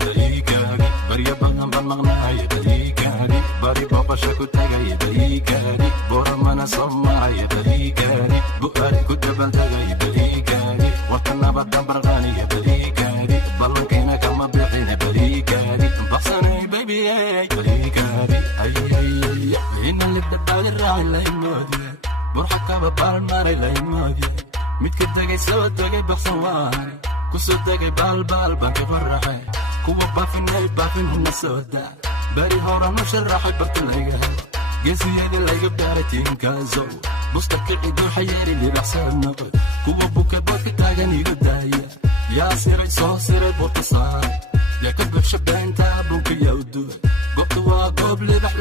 bariikadi barya badan baan maqnahay bariikadi bari booqasho ku tagay bariikadi booramana soomaayo bariikadi bu'aari ku dabaldegay bariikadi warka nabadan barqaniya bariikadi ballankiina kama bixine bariikadi baqsanay baby bariikadi ina libdhabaadi raaci laymoodiye burxa kaba baalmaray laymoodiye midka degay soo degay baqsan waane kusoo degay baalbaal baan ka faraxay kuwa baafinay baafinhuna soo daa bari hora nu sharaxay barta layga helo geesiyada layga baaray tiinkaasow busta kici duuxa yeeri libaxsad noqod kuwa buka boodka taagan iga daaya yaa siray soo siray boorta saaray yaa ka buxsha beenta bunka yaa u duway goobta waa goob libax